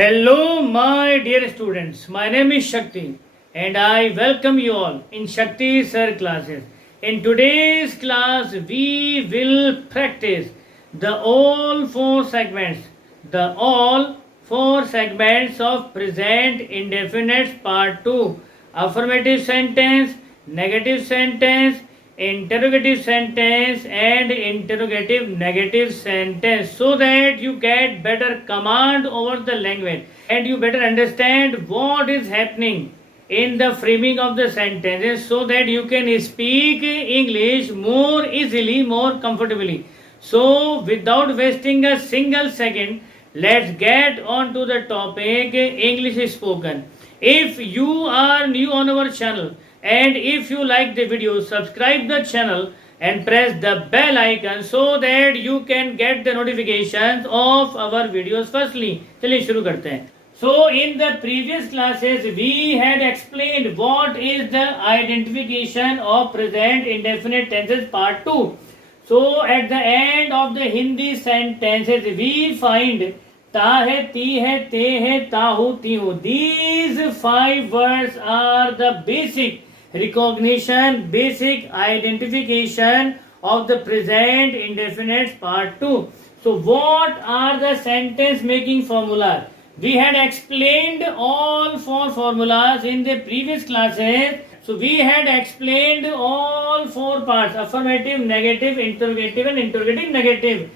Hello, my dear students. My name is Shakti, and I welcome you all in Shakti Sir classes. In today's class, we will practice the all four segments of present indefinite part 2, affirmative sentence, negative sentence, interrogative sentence and interrogative negative sentence, so that you get better command over the language and you better understand what is happening in the framing of the sentences, so that you can speak English more easily, more comfortably. So without wasting a single second, let's get on to the topic English spoken. If you are new on our channel and if you like the video, subscribe the channel and press the bell icon so that you can get the notifications of our videos firstly. चलिए शुरू करते हैं. So in the previous classes we had explained what is the identification of present indefinite tenses part 2. So at the end of the Hindi sentences we find ता है, ती है, ते है, ताहू, तीहू. These 5 words are the basic recognition, basic identification of the present indefinite part 2. So what are the sentence making formula? We had explained all 4 formulas in the previous classes. So we had explained all 4 parts: affirmative, negative, interrogative and interrogative negative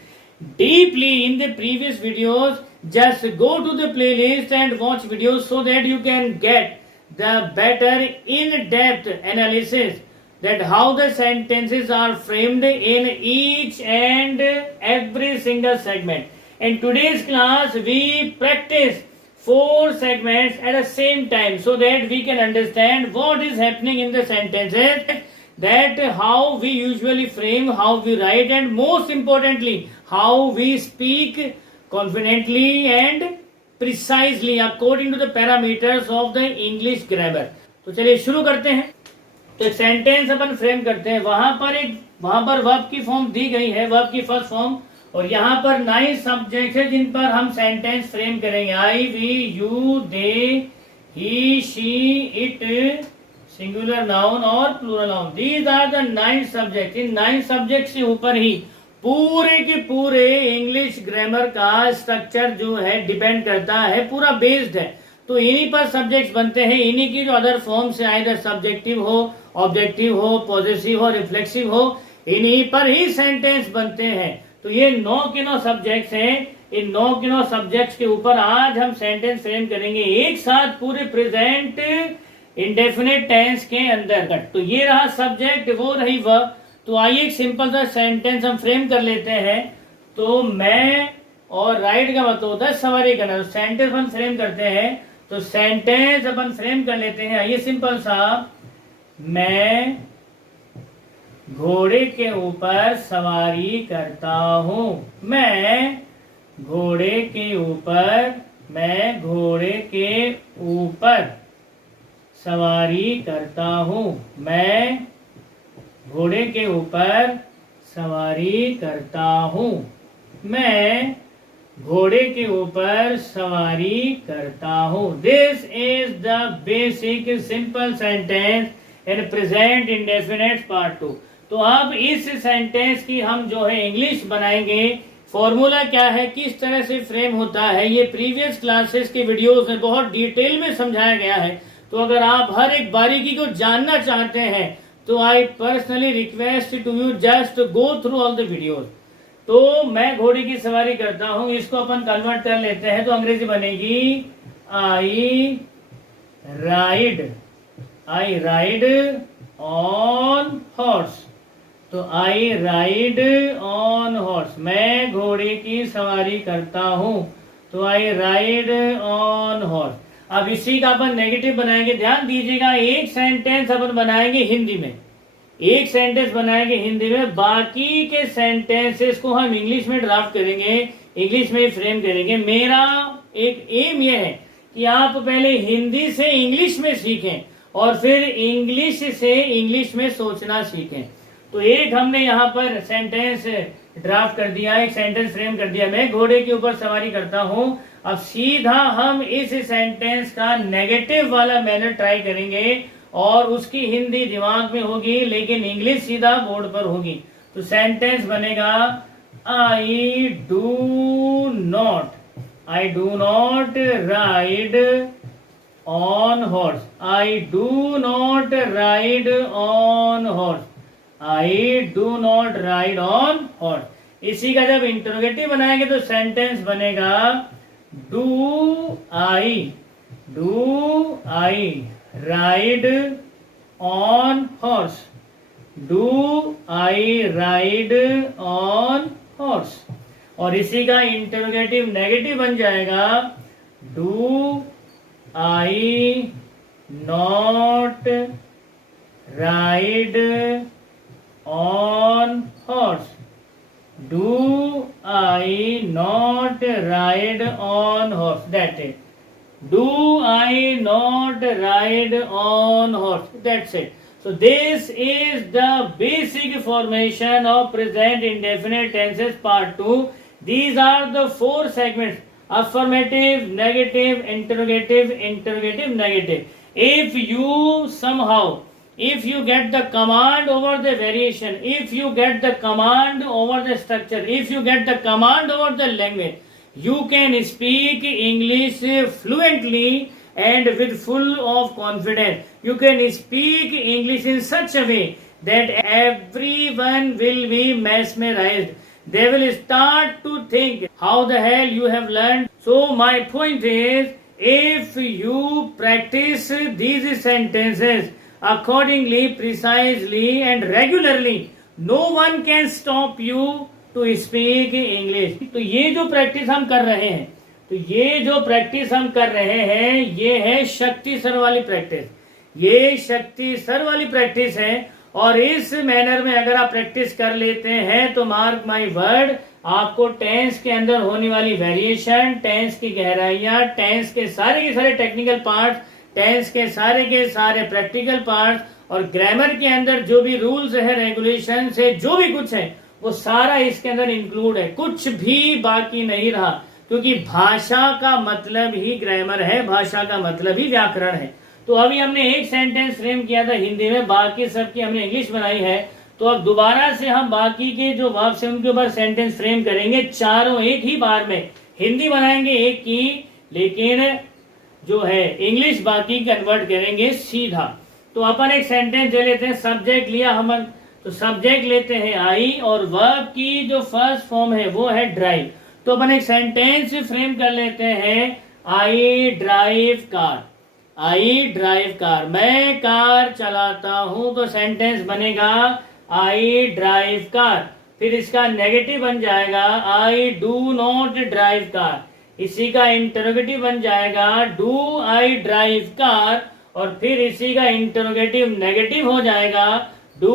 deeply in the previous videos. Just go to the playlist and watch videos so that you can get the better in-depth analysis that how the sentences are framed in each and every single segment. In today's class we practice 4 segments at the same time so that we can understand what is happening in the sentences, that how we usually frame, how we write, and most importantly how we speak confidently and precisely according to the parameters of the English grammar. तो चलिए शुरू करते हैं. तो एक sentence अपन frame करते हैं. वहां पर वर्ब की फॉर्म दी गई है, वर्ब की फर्स्ट फॉर्म, और यहाँ पर 9 सब्जेक्ट है जिन पर हम सेंटेंस फ्रेम करेंगे. I, we, you, they, he, she, it, singular noun और plural noun. These are the 9 subject. इन 9 सब्जेक्ट से ऊपर ही पूरे के पूरे इंग्लिश ग्रामर का स्ट्रक्चर जो है डिपेंड करता है, पूरा बेस्ड है. तो इन्हीं पर सब्जेक्ट्स बनते हैं. इन्हीं की जो अदर फॉर्म से आइदर सब्जेक्टिव हो, ऑब्जेक्टिव हो, पॉजेसिव हो, रिफ्लेक्सिव हो, इन्हीं पर ही सेंटेंस बनते हैं. तो ये 9 के 9 सब्जेक्ट्स हैं. इन 9 के 9 सब्जेक्ट्स के ऊपर आज हम सेंटेंस फ्रेम करेंगे एक साथ पूरे प्रेजेंट इंडेफिनिट टेंस के अंदर. तो ये रहा सब्जेक्ट, वो रही वर्ब. तो आइए एक सिंपल सा सेंटेंस हम फ्रेम कर लेते हैं. तो मैं और राइड का मतलब होता है सवारी करना. तो सेंटेंस अपन फ्रेम करते हैं. तो सेंटेंस अपन फ्रेम कर लेते हैं. आइए सिंपल सा, मैं घोड़े के ऊपर सवारी करता हूँ. मैं घोड़े के ऊपर सवारी करता हूँ. मैं घोड़े के ऊपर सवारी करता हूँ. मैं घोड़े के ऊपर सवारी करता हूँ. This is the basic simple sentence in present indefinite part 2. तो अब इस सेंटेंस की हम जो है इंग्लिश बनाएंगे. फॉर्मूला क्या है, किस तरह से फ्रेम होता है, ये प्रीवियस क्लासेस के वीडियोस में बहुत डिटेल में समझाया गया है. तो अगर आप हर एक बारीकी को जानना चाहते हैं तो I personally request to you just go through all the videos. तो मैं घोड़े की सवारी करता हूं, इसको अपन कन्वर्ट कर लेते हैं. तो अंग्रेजी बनेगी आई राइड ऑन हॉर्स. तो आई राइड ऑन हॉर्स. मैं घोड़े की सवारी करता हूं. तो आई राइड ऑन हॉर्स. अब इसी का अपन नेगेटिव बनाएंगे. ध्यान दीजिएगा, एक सेंटेंस अपन बनाएंगे हिंदी में, एक सेंटेंस बनाएंगे हिंदी में, बाकी के सेंटेंसेस को हम इंग्लिश में ड्राफ्ट करेंगे, इंग्लिश में फ्रेम करेंगे. मेरा एक एम यह है कि आप पहले हिंदी से इंग्लिश में सीखें और फिर इंग्लिश से इंग्लिश में सोचना सीखें. तो एक हमने यहाँ पर सेंटेंस ड्राफ्ट कर दिया, एक सेंटेंस फ्रेम कर दिया, मैं घोड़े के ऊपर सवारी करता हूँ। अब सीधा हम इस सेंटेंस का नेगेटिव वाला मैनर ट्राई करेंगे और उसकी हिंदी दिमाग में होगी लेकिन इंग्लिश सीधा बोर्ड पर होगी। तो सेंटेंस बनेगा I do not ride on horse, I do not ride on horse, I do not ride on horse. इसी का जब इंटरोगेटिव बनाएंगे तो सेंटेंस बनेगा do I ride on horse, do I ride on horse. और इसी का इंटरोगेटिव नेगेटिव बन जाएगा do I not ride on horse, do I not ride on horse, that it. Do I not ride on horse? That's it. So this is the basic formation of present indefinite tenses part 2. These are the 4 segments: affirmative, negative, interrogative, interrogative, negative. If you get the command over the variation, if you get the command over the structure, if you get the command over the language, you can speak English fluently and with full of confidence. You can speak English in such a way that everyone will be mesmerized. They will start to think how the hell you have learned. So my point is, if you practice these sentences accordingly, precisely and regularly, no one can stop you to speak English. तो ये जो practice हम कर रहे हैं, ये है शक्ति सर वाली प्रैक्टिस, ये शक्ति सर वाली प्रैक्टिस है। और इस मैनर में अगर आप प्रैक्टिस कर लेते हैं तो मार्क माय वर्ड, आपको टेंस के अंदर होने वाली वेरिएशन, टेंस की गहराइयां, टेंस के सारे टेक्निकल पार्ट, टेंस के सारे प्रैक्टिकल पार्ट और ग्रामर के अंदर जो भी रूल्स है, रेगुलेशन है, जो भी कुछ है वो सारा इसके अंदर इंक्लूड है, कुछ भी बाकी नहीं रहा। क्योंकि भाषा का मतलब ही ग्रामर है, भाषा का मतलब ही व्याकरण है। तो अभी हमने एक सेंटेंस फ्रेम किया था हिंदी में, बाकी सबकी हमने इंग्लिश बनाई है। तो अब दोबारा से हम बाकी के जो वर्ब्स हैं उनके ऊपर सेंटेंस फ्रेम करेंगे, चारों एक ही बार में। हिंदी बनाएंगे एक की, लेकिन जो है इंग्लिश बाकी कन्वर्ट करेंगे सीधा। तो अपन एक सेंटेंस ले लेते हैं, सब्जेक्ट लिया हम, तो सब्जेक्ट लेते हैं आई और वर्ब की जो फर्स्ट फॉर्म है वो है ड्राइव। तो अपन एक सेंटेंस फ्रेम कर लेते हैं, I drive car, I drive car, मैं कार चलाता हूं। तो सेंटेंस बनेगा आई ड्राइव कार। फिर इसका नेगेटिव बन जाएगा I do not drive car. इसी का इंटरोगेटिव बन जाएगा डू आई ड्राइव कार। और फिर इसी का इंटरोगेटिव नेगेटिव हो जाएगा do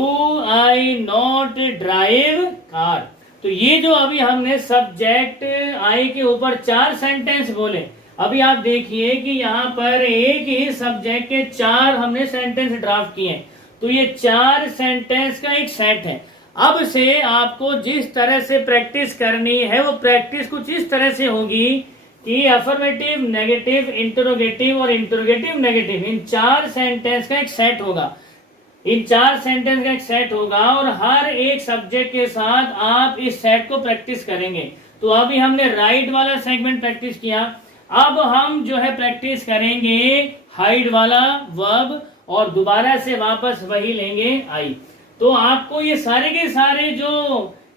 I not drive car. तो ये जो अभी हमने सब्जेक्ट आई के ऊपर 4 सेंटेंस बोले, अभी आप देखिए कि यहाँ पर एक ही सब्जेक्ट के 4 हमने सेंटेंस ड्राफ्ट किए हैं। तो ये 4 सेंटेंस का एक सेट है। अब से आपको जिस तरह से प्रैक्टिस करनी है वो प्रैक्टिस कुछ इस तरह से होगी कि अफर्मेटिव, नेगेटिव, इंटरोगेटिव और इंटरोगेटिव नेगेटिव, इन 4 सेंटेंस का एक सेट होगा। इन 4 सेंटेंस का एक सेट होगा और हर एक सब्जेक्ट के साथ आप इस सेट को प्रैक्टिस करेंगे। तो अभी हमने राइट वाला सेगमेंट प्रैक्टिस किया, अब हम जो है प्रैक्टिस करेंगे हाइड वाला वर्ब और दोबारा से वापस वही लेंगे आई। तो आपको ये सारे के सारे जो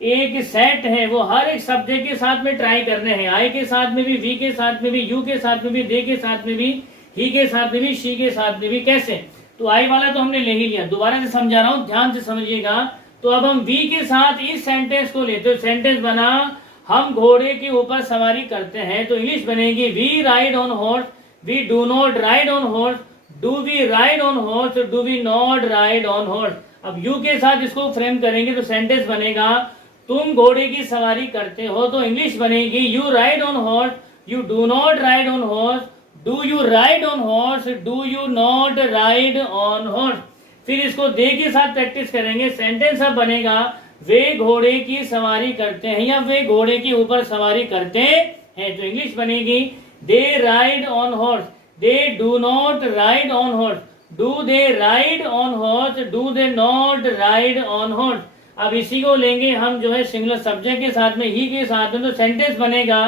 एक सेट है वो हर एक सब्जेक्ट के साथ में ट्राई करने हैं। आई के साथ में भी, वी के साथ में भी, यू के साथ में भी, दे के साथ में भी, ही के साथ में भी, शी के साथ में भी। कैसे? तो आई वाला तो हमने ले ही लिया, दोबारा से समझा रहा हूं, ध्यान से समझिएगा। तो अब हम वी के साथ इस सेंटेंस को लेते हैं। सेंटेंस बना, हम घोड़े के ऊपर सवारी करते हैं। तो इंग्लिश बनेगी we ride on horse, we do not ride on horse, do we ride on horse, do we not ride on horse. अब यू के साथ इसको फ्रेम करेंगे तो सेंटेंस बनेगा तुम घोड़े की सवारी करते हो। तो इंग्लिश बनेगी you ride on horse, you do not ride on horse, do you ride on horse, do you not ride on horse. फिर इसको दे के साथ प्रैक्टिस करेंगे। सेंटेंस अब बनेगा वे घोड़े की सवारी करते हैं या वे घोड़े के ऊपर सवारी करते हैं। तो इंग्लिश बनेगी they ride on horse, they do not ride on horse, do they ride on horse, do they not ride on horse. अब इसी को लेंगे हम जो है सिंगुलर सब्जेक्ट के साथ में, ही के साथ में, तो सेंटेंस बनेगा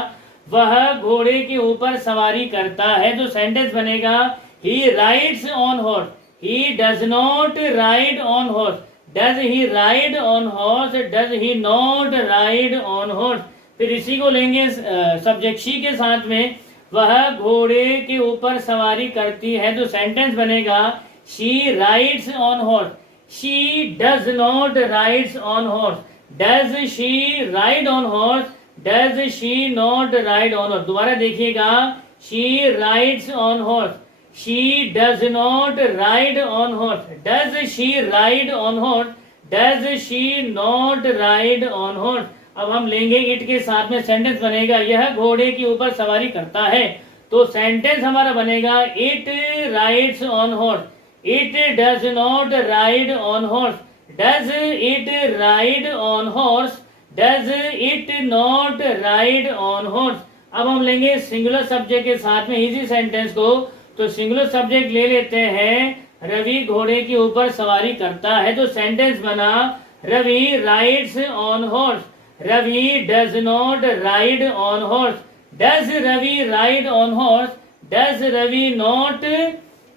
वह घोड़े के ऊपर सवारी करता है। तो सेंटेंस बनेगा he rides on horse, he does not ride on horse, does he ride on horse, does he not ride on horse। फिर इसी को लेंगे सब्जेक्ट शी के साथ में, वह घोड़े के ऊपर सवारी करती है। तो सेंटेंस बनेगा she rides on horse, she does not rides on horse, does she ride on horse, does she not ride on horse। दोबारा देखिएगा she rides on horse, she does not ride on horse, does she ride on horse, does she not ride on horse। अब हम लेंगे it के साथ में, sentence बनेगा यह घोड़े के ऊपर सवारी करता है। तो सेंटेंस हमारा बनेगा it rides on horse, it does not ride on horse, does it ride on horse, does it not ride on horse. अब हम लेंगे सिंगुलर सब्जेक्ट के साथ में इसी सेंटेंस को। तो सिंगुलर सब्जेक्ट ले लेते हैं रवि घोड़े के ऊपर सवारी करता है। तो सेंटेंस बना Ravi rides on horse, Ravi does not ride on horse, does Ravi ride on horse, does Ravi not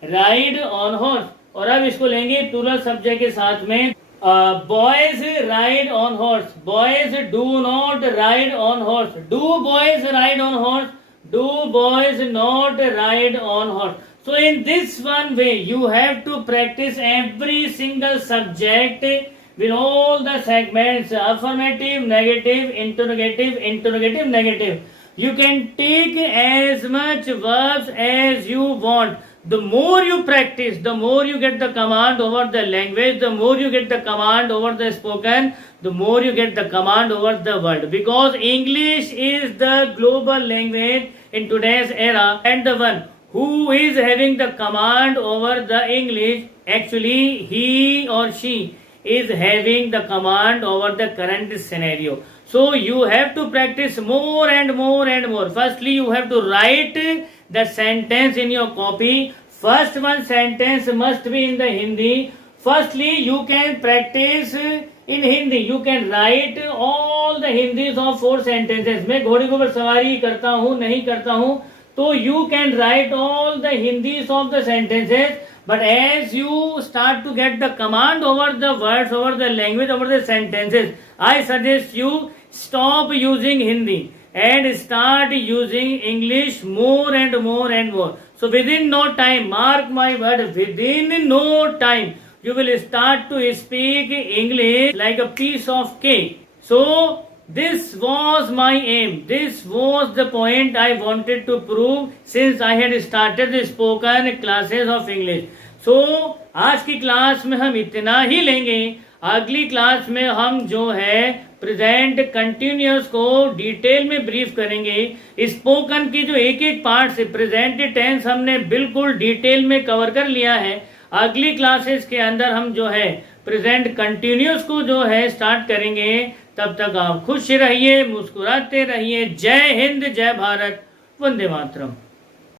ride on horse. और अब इसको लेंगे प्लूरल सब्जेक्ट के साथ में, boys ride on horse, boys do not ride on horse, do boys ride on horse, do boys not ride on horse। So in this one way you have to practice every single subject with all the segments, affirmative, negative, interrogative, interrogative, negative। You can take as much verbs as you want। The more you practice, the more you get the command over the language, the more you get the command over the spoken, the more you get the command over the world। Because English is the global language in today's era, and the one who is having the command over the English, actually he or she is having the command over the current scenario। So you have to practice more and more and more। Firstly you have to write the sentence in your copy। First one sentence must be in the Hindi। Firstly you can practice in Hindi, you can write all the Hindis of 4 sentences। मैं घोड़े के ऊपर सवारी करता हूँ, नहीं करता हूँ, तो you can write all the Hindis of the sentences। But as you start to get the command over the words, over the language, over the sentences, I suggest you stop using Hindi and start using English more and more and more। So within no time, mark my word, within no time you will start to speak English like a piece of cake। So this was my aim, this was the point I wanted to prove since I had started the spoken classes of English। So आज की class में हम इतना ही लेंगे। अगली class में हम जो है प्रेजेंट कंटिन्यूअस को डिटेल में ब्रीफ करेंगे। स्पोकन की जो एक एक पार्ट से प्रेजेंट टेंस हमने बिल्कुल डिटेल में कवर कर लिया है। अगली क्लासेस के अंदर हम जो है प्रेजेंट कंटिन्यूअस को जो है स्टार्ट करेंगे। तब तक आप खुश रहिए, मुस्कुराते रहिए। जय हिंद, जय भारत, वंदे मातरम।